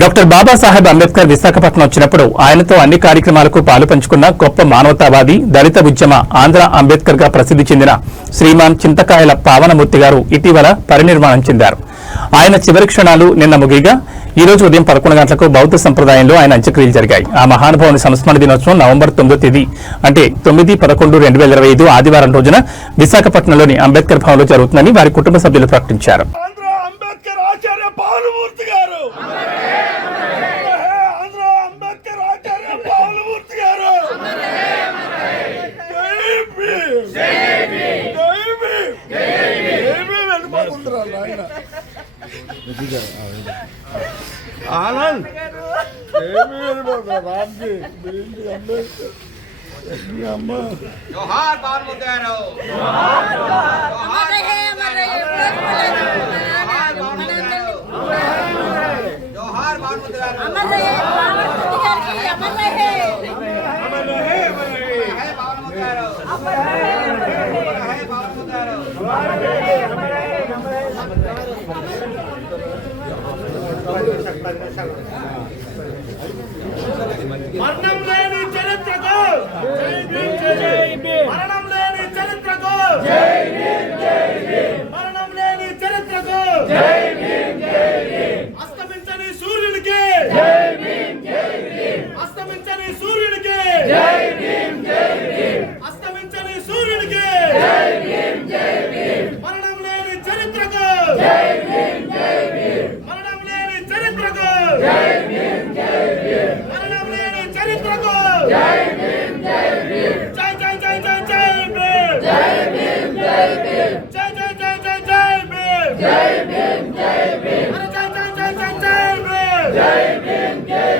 Doctor Babasaheb Ambedkar Visakhapatnam వచ్చినప్పుడు ఆయనతో అన్ని కార్యక్రమాలకు పాలు పంచుకున్న గొప్ప మానవతావాది, దళిత ఉద్యమ ఆంధ్ర అంబేద్కర్ గా ప్రసిద్ధి చెందిన శ్రీమాన్ చింతకాయల పావనమూర్తి గారు ఇటీవల పరినిర్వాణం చెందారు. ఆయన చివరి క్షణాలు నిన్న ముగిగా ఈ రోజు ఉదయం 11 గంటలకు బౌద్ధ సంప్రదాయంలో ఆయన అంత్యక్రియలు జరిగాయి. ఆ మహానుభావుని సంస్మరణ దినోత్సవం నవంబర్ 9వ తేదీ అంటే 9/11/2025 ఆదివారం రోజున విశాఖపట్నంలోని అంబేద్కర్ భవన్లో జరుగుతుందని వారి కుటుంబ సభ్యులు ప్రకటించారు. ఆనంద్ జోహార్ భానుమూర్తి గారు, జోహార్ భానుమూర్తి గారు, మరణం లేని చరిత్రకు మరణం లేని చరిత్రకు మరణం లేని చరిత్రకు అస్తమించని సూర్యుడికి అస్తమించని సూర్యుడికి అస్తమించని సూర్యుడికి మరణం లేని చరిత్రకు మరణం లేని చరిత్రకు మరణం లేని చరిత్రకు జై భీమ్ జై భీమ్ జై జై జై జై జై భీమ్ జై భీమ్ జై భీమ్ జై జై జై జై జై భీమ్ జై భీమ్ జై భీమ్ జై జై జై జై జై భీమ్ జై భీమ్ జై